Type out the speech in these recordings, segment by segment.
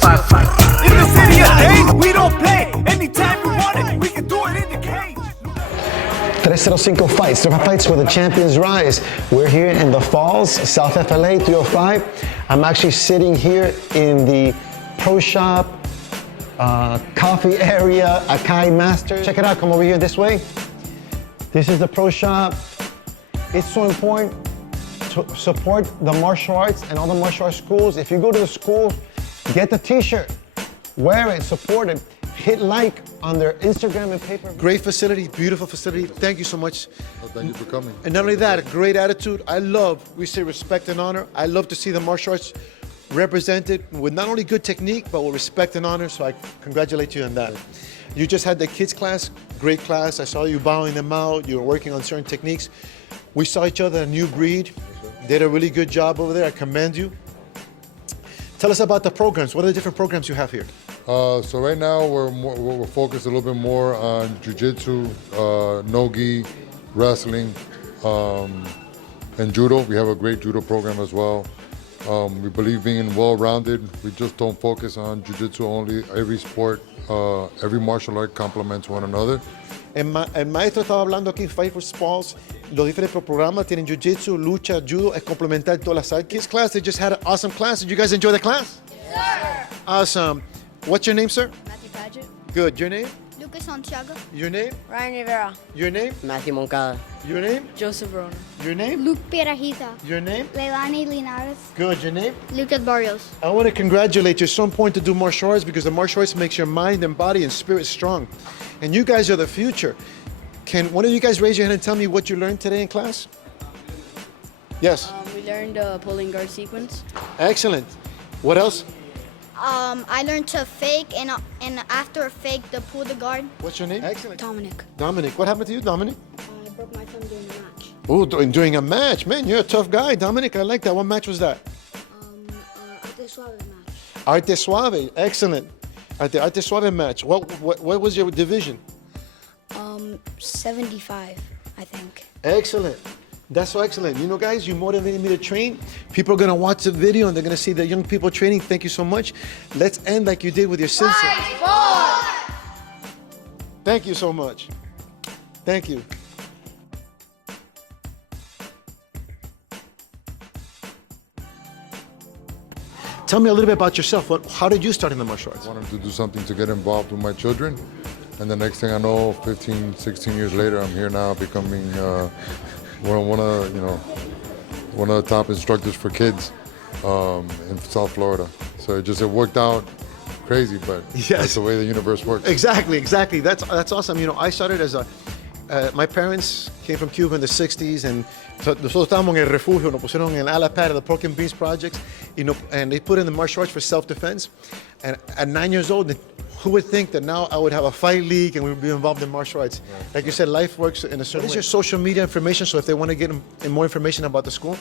305 fight. In the city of Dade, we don't play. Anytime we want it, we can do it in the cage. 305 Fights, 305 Fights where the champions rise. We're here in the Falls, South FLA, 305. I'm actually sitting here in the Pro Shop coffee area, Akai Master. Check it out, come over here this way. This is the Pro Shop. It's so important to support the martial arts and all the martial arts schools. If you go to the school, get the t-shirt, wear it, support it. Hit like on their Instagram and paper. Great facility, beautiful facility. Thank you so much. Well, thank you for coming. And not only that, great attitude. We say respect and honor. I love to see the martial arts represented with not only good technique, but with respect and honor. So I congratulate you on that. You just had the kids class, great class. I saw you bowing them out. You were working on certain techniques. We saw each other, a new breed. Did a really good job over there. I commend you. Tell us about the programs. What are the different programs you have here? So right now we're focused a little bit more on jiu-jitsu, no-gi, wrestling, and judo. We have a great judo program as well. We believe being well-rounded. We just don't focus on jiu-jitsu only. Every sport, every martial art complements one another. El maestro estaba hablando aquí en Fight for Falls. Los diferentes programas tienen jiu-jitsu, lucha, judo, es complementar todas las artes. Kids class, they just had an awesome class. Did you guys enjoy the class? Yes, sir. Awesome. What's your name, sir? Matthew Paget. Good. Your name? Lucas Santiago. Your name? Ryan Rivera. Your name? Matthew Moncada. Your name? Joseph Verona. Your name? Luke Pirajita. Your name? Leilani Linares. Good. Your name? Lucas Barrios. I want to congratulate you. It's so important to do martial arts because the martial arts makes your mind and body and spirit strong. And you guys are the future. Can one of you guys raise your hand and tell me what you learned today in class? Yes. We learned pulling guard sequence. Excellent. What else? I learned to fake and after a fake to pull the guard. What's your name? Excellent. Dominic. Dominic. What happened to you, Dominic? I broke my thumb during a match. Oh, during a match. Man, you're a tough guy. Dominic, I like that. What match was that? Arte Suave match. Arte Suave. Excellent. At the Arte Suave match. What was your division? 75, I think. Excellent. That's so excellent. You know, guys, you motivated me to train. People are going to watch the video and they're going to see the young people training. Thank you so much. Let's end like you did with your sensei. Thank you so much. Thank you. Tell me a little bit about yourself. How did you start in the martial arts? I wanted to do something to get involved with my children. And the next thing I know, 15, 16 years later, I'm here now becoming one of the top instructors for kids in South Florida. So it worked out crazy, but that's the way the universe works. Exactly. That's awesome. You know, I started as my parents came from Cuba in the 60s, and nosotros estábamos en el refugio, nos pusieron en ala pad of the Pork and Beans Project, and they put in the martial arts for self-defense. And at 9 years old, who would think that now I would have a fight league and we would be involved in martial arts? Yeah. Like you said, life works in a certain way. What is your social media information, so if they want to get more information about the school?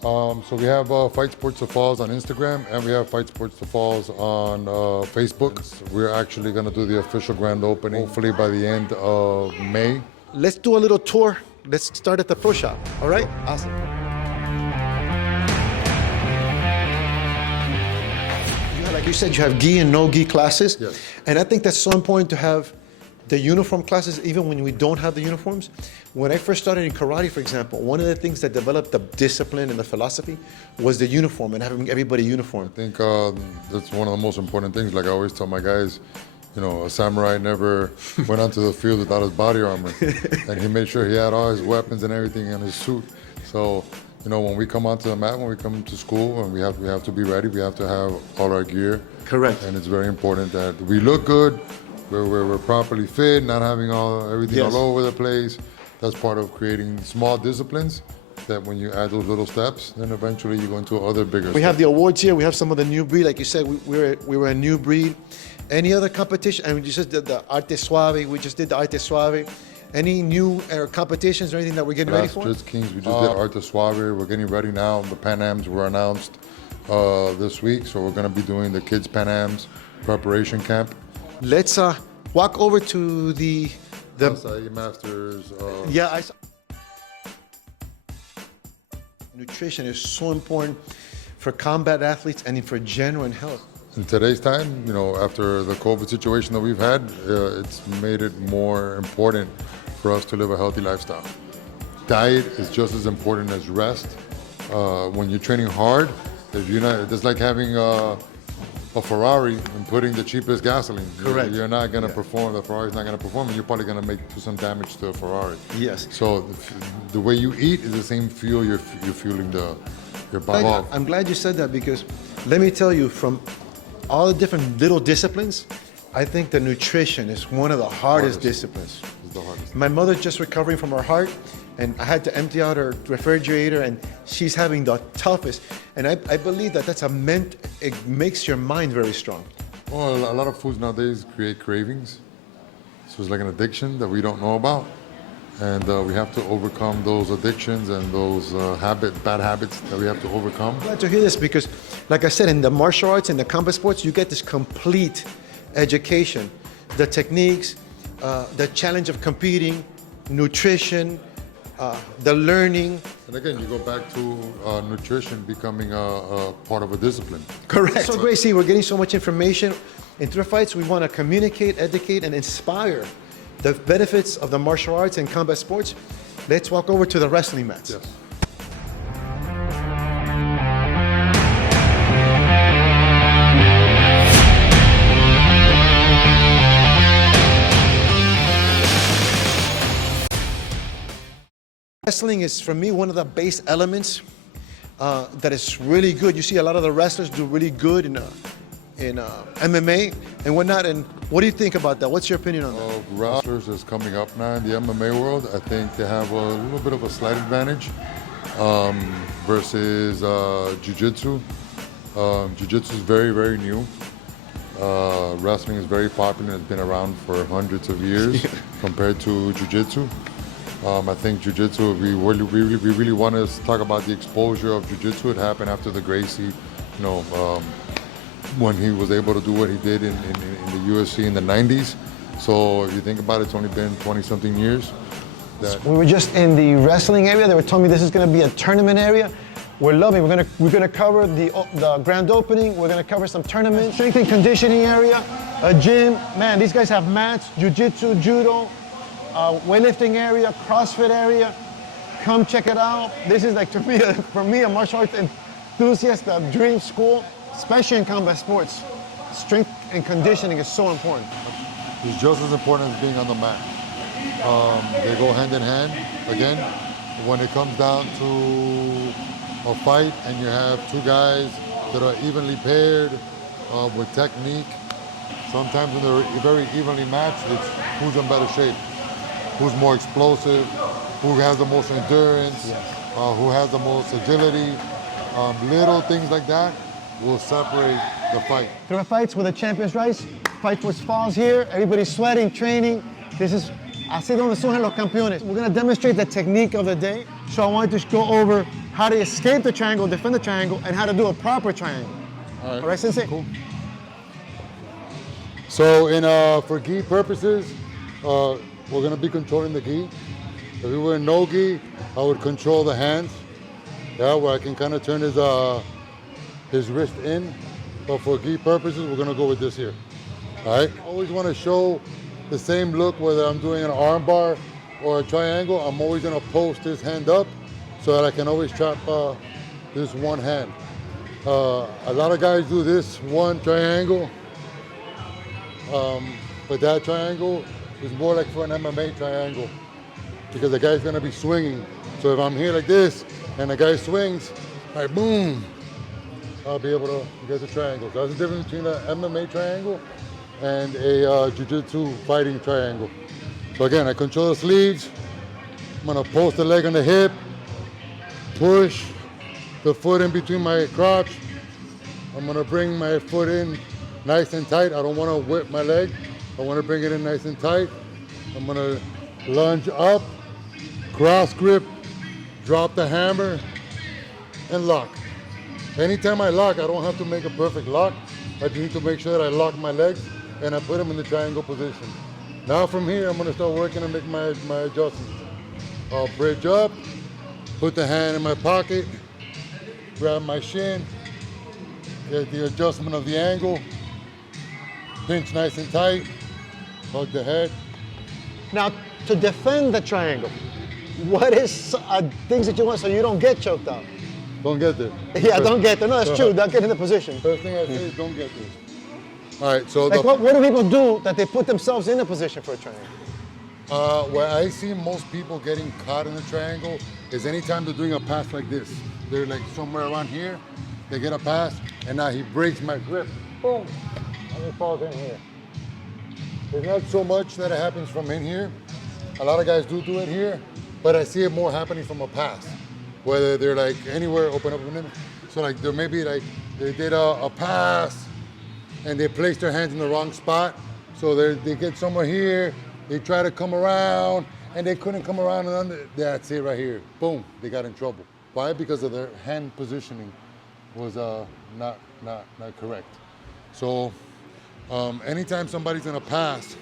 So we have Fight Sports to Falls on Instagram, and we have Fight Sports to Falls on Facebook. We're actually going to do the official grand opening, hopefully by the end of May. Let's do a little tour. Let's start at the Pro Shop, all right? Awesome. Like you said, you have gi and no gi classes. Yes. And I think that's so important to have the uniform classes, even when we don't have the uniforms. When I first started in karate, for example, one of the things that developed the discipline and the philosophy was the uniform and having everybody uniform. I think that's one of the most important things. Like I always tell my guys, a samurai never went onto the field without his body armor. And he made sure he had all his weapons and everything in his suit. So, when we come onto the mat, when we come to school, and we have to be ready, we have to have all our gear. Correct. And it's very important that we look good, we're properly fit, not having everything all over the place. That's part of creating small disciplines that when you add those little steps, then eventually you go into other bigger We have the awards here. We have some of the new breed. Like you said, we were a new breed. Any other competition? And we just did the Arte Suave. We just did the Arte Suave. Any new competitions or anything that we're getting ready for? Just Kings. We just did Arte Suave. We're getting ready now. The Pan Ams were announced this week, so we're going to be doing the Kids Pan Ams preparation camp. Let's walk over to the Acai Masters. Nutrition is so important for combat athletes and for general health. in today's time, after the COVID situation that we've had, it's made it more important for us to live a healthy lifestyle. Diet is just as important as rest. When you're training hard, if you're not, it's like having a Ferrari and putting the cheapest gasoline. Correct. You're not going to perform. The Ferrari's not going to perform, and you're probably going to do some damage to a Ferrari. Yes. So the way you eat is the same fuel you're fueling your body. I'm glad you said that, because let me tell you, from all the different little disciplines, I think the nutrition is one of the hardest disciplines. It's the hardest. My mother's just recovering from her heart, and I had to empty out her refrigerator, and she's having the toughest. And I believe that it makes your mind very strong. Well, a lot of foods nowadays create cravings. So it's like an addiction that we don't know about. And we have to overcome those addictions and those bad habits that we have to overcome. I'm glad to hear this, because, like I said, in the martial arts and the combat sports, you get this complete education. The techniques, the challenge of competing, nutrition, the learning. And again, you go back to nutrition becoming a part of a discipline. Correct. So great, see, we're getting so much information. In Thrift Fights, we want to communicate, educate, and inspire the benefits of the martial arts and combat sports. Let's walk over to the wrestling mats. Yes. Wrestling is, for me, one of the base elements that is really good. You see a lot of the wrestlers do really good in MMA and whatnot. And what do you think about that? What's your opinion on that? Wrestlers is coming up now in the MMA world. I think they have a little bit of a slight advantage versus jiu-jitsu. Jiu-jitsu is very, very new. Wrestling is very popular. It's been around for hundreds of years compared to jiu-jitsu. I think jiu-jitsu, we really want to talk about the exposure of jiu-jitsu. It happened after the Gracie, when he was able to do what he did in the UFC in the 90s. So if you think about it, it's only been 20-something years. We were just in the wrestling area. They were telling me this is going to be a tournament area. We're loving. We're gonna cover the grand opening. We're gonna cover some tournaments, strength and conditioning area, a gym. Man, these guys have mats, jiu-jitsu, judo, weightlifting area, CrossFit area. Come check it out. This is like, for me, a martial arts enthusiast, a dream school, especially in combat sports. Strength and conditioning is so important. It's just as important as being on the mat. They go hand in hand. Again, when it comes down to a fight and you have two guys that are evenly paired with technique, sometimes when they're very evenly matched, it's who's in better shape, who's more explosive, who has the most endurance, who has the most agility. Little things like that will separate the fight. Thrift Fights with the Champions Rise. Fight Force Falls here. Everybody's sweating, training. This is así donde surgen los campeones. We're gonna demonstrate the technique of the day. So I wanted to go over how to escape the triangle, defend the triangle, and how to do a proper triangle. All right, Sensei? Cool. So for gi purposes, we're gonna be controlling the gi. If we were in no gi, I would control the hands. Yeah, where I can kind of turn his wrist in. But for gi purposes, we're gonna go with this here. All right. I always want to show the same look whether I'm doing an arm bar or a triangle. I'm always gonna post this hand up so that I can always trap this one hand. A lot of guys do this one triangle, but that triangle is more like for an MMA triangle because the guy's gonna be swinging. So if I'm here like this and the guy swings, like boom, I'll be able to get the triangle. So that's the difference between an MMA triangle and a jiu-jitsu fighting triangle. So again, I control the sleeves. I'm gonna post the leg on the hip, push the foot in between my crotch. I'm gonna bring my foot in nice and tight. I don't wanna whip my leg. I wanna bring it in nice and tight. I'm gonna lunge up, cross grip, drop the hammer, and lock. Anytime I lock, I don't have to make a perfect lock. I just need to make sure that I lock my legs and I put them in the triangle position. Now from here, I'm gonna start working and make my adjustments. I'll bridge up, put the hand in my pocket, grab my shin, get the adjustment of the angle, pinch nice and tight, hug the head. Now, to defend the triangle, what is things that you want so you don't get choked out? Don't get there. Yeah, don't get there. No, that's true. Don't get in the position. First thing I say is don't get there. All right, so Like, what do people do that they put themselves in a position for a triangle? where I see most people getting caught in the triangle is anytime they're doing a pass like this. They're like somewhere around here, they get a pass, and now he breaks my grip. Boom, and he falls in here. There's not so much that it happens from in here. A lot of guys do it here, but I see it more happening from a pass. Whether they're like anywhere, open up a minute. So like there may be like, they did a pass and they placed their hands in the wrong spot. So they get somewhere here, they try to come around and they couldn't come around and under, that's it right here. Boom, they got in trouble. Why? Because of their hand positioning was not correct. So anytime somebody's gonna pass,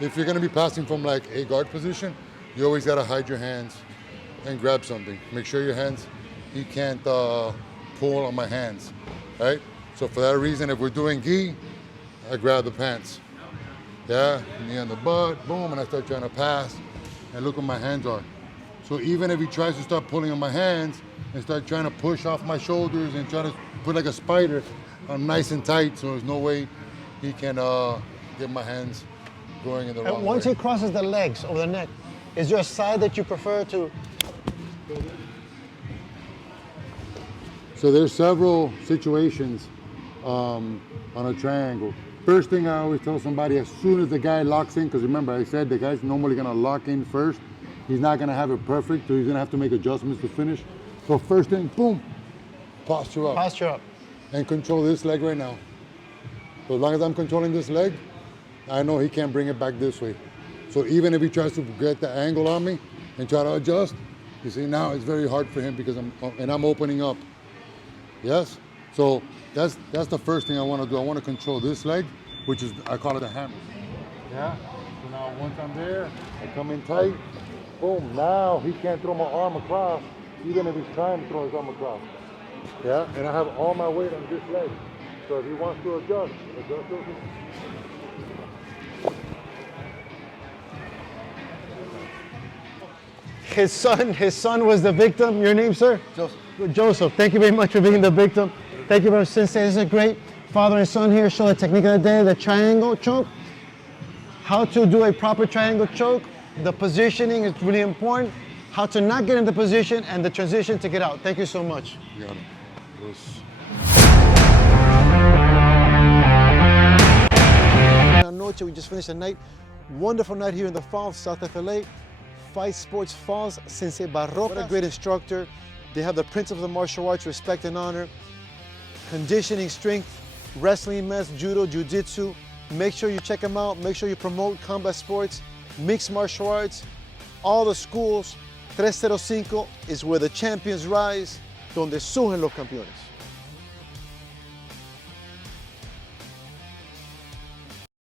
if you're gonna be passing from like a guard position, you always gotta hide your hands and grab something. Make sure your hands, you can't pull on my hands, right? So for that reason, if we're doing gi, I grab the pants. Yeah, knee on the butt, boom, and I start trying to pass, and look where my hands are. So even if he tries to start pulling on my hands and start trying to push off my shoulders and try to put like a spider, I'm nice and tight, so there's no way he can get my hands going in the wrong And once way. he crosses the legs or the neck, is there a side that you prefer to? So there's several situations on a triangle. First thing I always tell somebody, as soon as the guy locks in, because remember I said the guy's normally gonna lock in first. He's not gonna have it perfect, so he's gonna have to make adjustments to finish. So first thing, boom, posture up. Posture up. And control this leg right now. So as long as I'm controlling this leg, I know he can't bring it back this way. So even if he tries to get the angle on me and try to adjust, you see now it's very hard for him because I'm opening up. Yes? So that's the first thing I want to do. I want to control this leg, which is, I call it a hammer. Yeah? So now once I'm there, I come in tight, boom, now he can't throw my arm across, even if he's trying to throw his arm across. Yeah? And I have all my weight on this leg. So if he wants to adjust those. His son was the victim. Your name, sir? Joseph. Joseph. Thank you very much for being the victim. Thank you very much, Sensei. This is great. Father and son here show the technique of the day, the triangle choke. How to do a proper triangle choke. The positioning is really important. How to not get in the position and the transition to get out. Thank you so much. You got it. Noche, we just finished a night, wonderful night here in the Falls, South FLA. Fight Sports Falls, Sensei Barroca. What a great instructor. They have the principles of martial arts, respect and honor, conditioning, strength, wrestling, mess, judo, jiu-jitsu. Make sure you check them out. Make sure you promote combat sports, mixed martial arts, all the schools. 305 is where the champions rise, donde surgen los campeones.